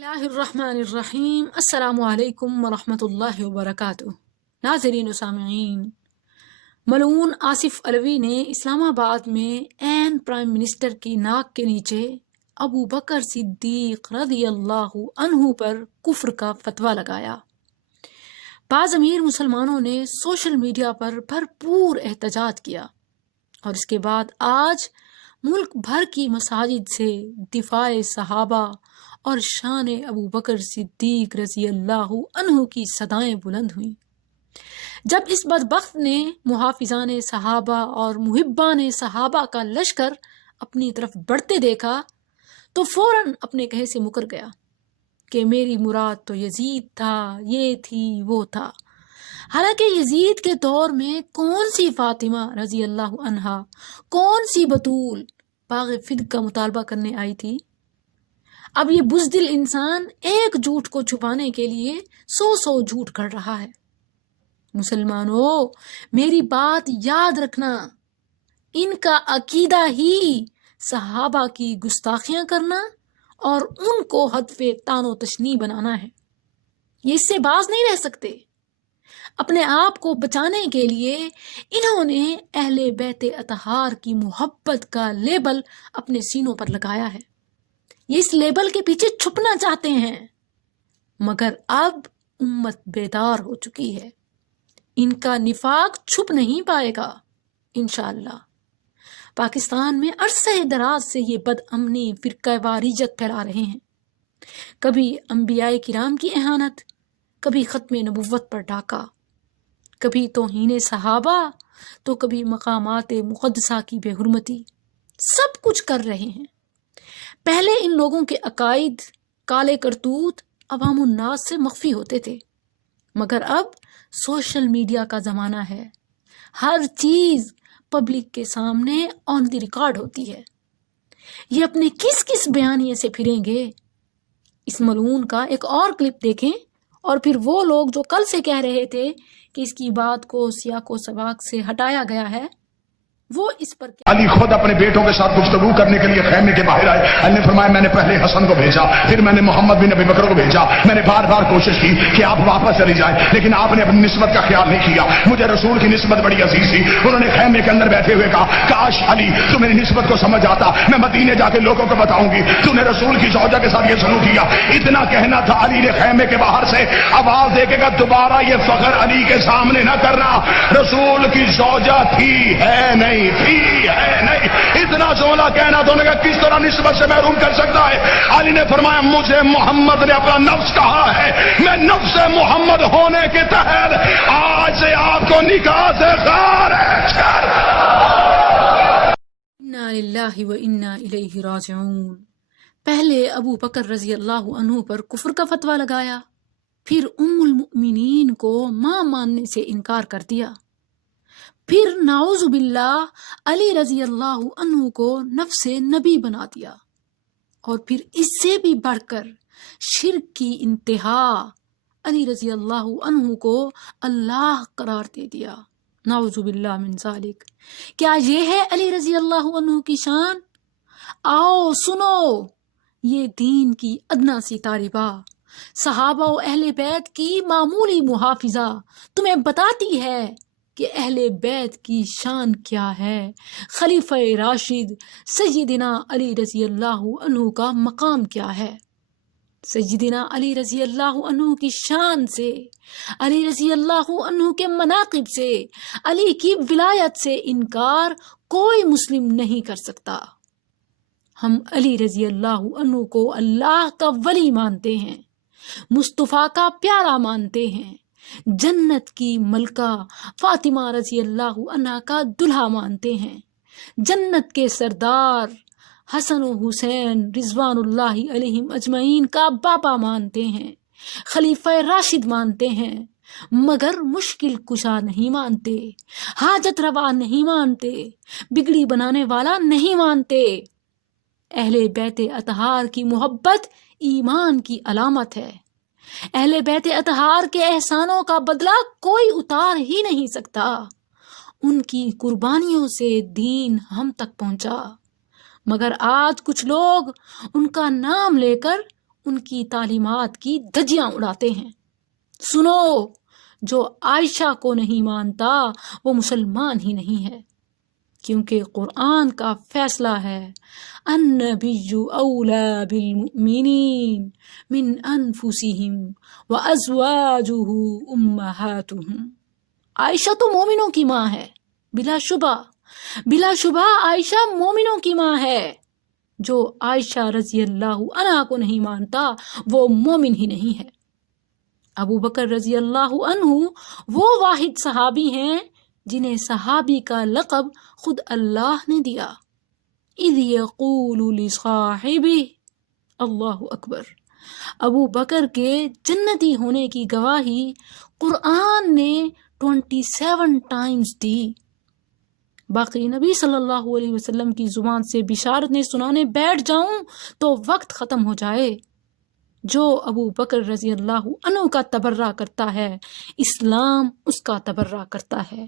اللہ الرحمن الرحیم۔ السلام علیکم ورحمۃ اللہ وبرکاتہ۔ ناظرین و سامعین، ملعون آصف علوی نے اسلام آباد میں عین پرائم منسٹر کی ناک کے نیچے ابو بکر صدیق رضی اللہ عنہ پر کفر کا فتویٰ لگایا۔ بعض امیر مسلمانوں نے سوشل میڈیا پر بھرپور احتجاج کیا اور اس کے بعد آج ملک بھر کی مساجد سے دفاع صحابہ اور شان ابو بکر صدیق رضی اللہ عنہ کی صدائیں بلند ہوئیں۔ جب اس بدبخت نے محافظان صحابہ اور محبان صحابہ کا لشکر اپنی طرف بڑھتے دیکھا تو فوراً اپنے کہے سے مکر گیا کہ میری مراد تو یزید تھا، یہ تھی وہ تھا۔ حالانکہ یزید کے دور میں کون سی فاطمہ رضی اللہ عنہا، کون سی بطول باغ فدق کا مطالبہ کرنے آئی تھی؟ اب یہ بزدل انسان ایک جھوٹ کو چھپانے کے لیے 100 جھوٹ کر رہا ہے۔ مسلمانوں، میری بات یاد رکھنا، ان کا عقیدہ ہی صحابہ کی گستاخیاں کرنا اور ان کو ہدف طعن و تشنیع بنانا ہے۔ یہ اس سے باز نہیں رہ سکتے۔ اپنے آپ کو بچانے کے لیے انہوں نے اہل بیت اطہار کی محبت کا لیبل اپنے سینوں پر لگایا ہے۔ یہ اس لیبل کے پیچھے چھپنا چاہتے ہیں، مگر اب امت بیدار ہو چکی ہے، ان کا نفاق چھپ نہیں پائے گا انشاءاللہ۔ پاکستان میں عرصہ دراز سے یہ بد امنی فرقہ واریت پھیلا رہے ہیں، کبھی انبیاء کرام کی اہانت، کبھی ختم نبوت پر ڈاکہ، کبھی توہین صحابہ تو کبھی مقامات مقدسہ کی بے حرمتی، سب کچھ کر رہے ہیں۔ پہلے ان لوگوں کے عقائد، کالے کرتوت عوام الناس سے مخفی ہوتے تھے، مگر اب سوشل میڈیا کا زمانہ ہے، ہر چیز پبلک کے سامنے آن دی ریکارڈ ہوتی ہے۔ یہ اپنے کس کس بیانیے سے پھریں گے؟ اس ملعون کا ایک اور کلپ دیکھیں اور پھر وہ لوگ جو کل سے کہہ رہے تھے کہ اس کی بات کو سیاق و سباق سے ہٹایا گیا ہے، وہ اس پر علی خود اپنے بیٹوں کے ساتھ گفتگو کرنے کے لیے خیمے کے باہر آئے۔ علی نے فرمایا میں نے پہلے حسن کو بھیجا، پھر میں نے محمد بن ابی بکر کو بھیجا، میں نے بار بار کوشش کی کہ آپ واپس چلی جائیں، لیکن آپ نے اپنی نسبت کا خیال نہیں کیا۔ مجھے رسول کی نسبت بڑی عزیز تھی۔ انہوں نے خیمے کے اندر بیٹھے ہوئے کہا کاش علی تو میری نسبت کو سمجھ آتا، میں مدینے جا کے لوگوں کو بتاؤں گی تو نے رسول کی زوجہ کے ساتھ یہ سلوک کیا۔ اتنا کہنا تھا، علی نے خیمے کے باہر سے آواز دے کے کہا دوبارہ یہ فخر علی کے سامنے نہ کرنا، رسول کی زوجہ تھی ہے نہیں، تھی ہے نہیں۔ اتنا جملہ کہنا تو نے کہا کس طرح نسبت سے محروم کر سکتا ہے؟ علی نے فرمایا مجھے محمد نے اپنا نفس کہا ہے، میں نفس محمد ہونے کے تحت آج سے آپ کو نکاح سے خارج کر۔ انا للہ و انا الیہ راجعون۔ پہلے ابو بکر رضی اللہ عنہ پر کفر کا فتویٰ لگایا، پھر ام المؤمنین کو ماں ماننے سے انکار کر دیا، پھر نعوذ باللہ علی رضی اللہ عنہ کو نفس نبی بنا دیا، اور پھر اس سے بھی بڑھ کر شرک کی انتہا علی رضی اللہ عنہ کو اللہ قرار دے دیا۔ نعوذ باللہ من ذالک۔ کیا یہ ہے علی رضی اللہ عنہ کی شان؟ آؤ سنو یہ دین کی ادنا سی تعریبہ، صحابہ و اہل بیت کی معمولی محافظہ تمہیں بتاتی ہے کہ اہل بیت کی شان کیا ہے، خلیفہ راشد سیدنا علی رضی اللہ عنہ کا مقام کیا ہے۔ سیدنا علی رضی اللہ عنہ کی شان سے، علی رضی اللہ عنہ کے مناقب سے، علی کی ولایت سے انکار کوئی مسلم نہیں کر سکتا۔ ہم علی رضی اللہ عنہ کو اللہ کا ولی مانتے ہیں، مصطفیٰ کا پیارا مانتے ہیں، جنت کی ملکہ فاطمہ رضی اللہ عنہا کا دلہا مانتے ہیں، جنت کے سردار حسن و حسین رضوان اللہ علیہم اجمعین کا بابا مانتے ہیں، خلیفہ راشد مانتے ہیں، مگر مشکل کشا نہیں مانتے، حاجت روا نہیں مانتے، بگڑی بنانے والا نہیں مانتے۔ اہل بیت اطہار کی محبت ایمان کی علامت ہے۔ اہل بیت اطہار کے احسانوں کا بدلہ کوئی اتار ہی نہیں سکتا۔ ان کی قربانیوں سے دین ہم تک پہنچا، مگر آج کچھ لوگ ان کا نام لے کر ان کی تعلیمات کی دھجیاں اڑاتے ہیں۔ سنو، جو عائشہ کو نہیں مانتا وہ مسلمان ہی نہیں ہے، کیونکہ قرآن کا فیصلہ ہے النبی اولا بالمؤمنین من انفسہم وازواجہ امہاتہم۔ عائشہ تو مومنوں کی ماں ہے، بلا شبہ عائشہ مومنوں کی ماں ہے۔ جو عائشہ رضی اللہ عنہا کو نہیں مانتا وہ مومن ہی نہیں ہے۔ ابو بکر رضی اللہ عنہ وہ واحد صحابی ہیں جنہیں صحابی کا لقب خود اللہ نے دیا۔ اذ یقول لصاحبہ، اللہ اکبر۔ ابو بکر کے جنتی ہونے کی گواہی قرآن نے 27 ٹائمز دی۔ باقی نبی صلی اللہ علیہ وسلم کی زبان سے بشارتیں سنانے بیٹھ جاؤں تو وقت ختم ہو جائے۔ جو ابو بکر رضی اللہ عنہ کا تبرہ کرتا ہے، اسلام اس کا تبرہ کرتا ہے۔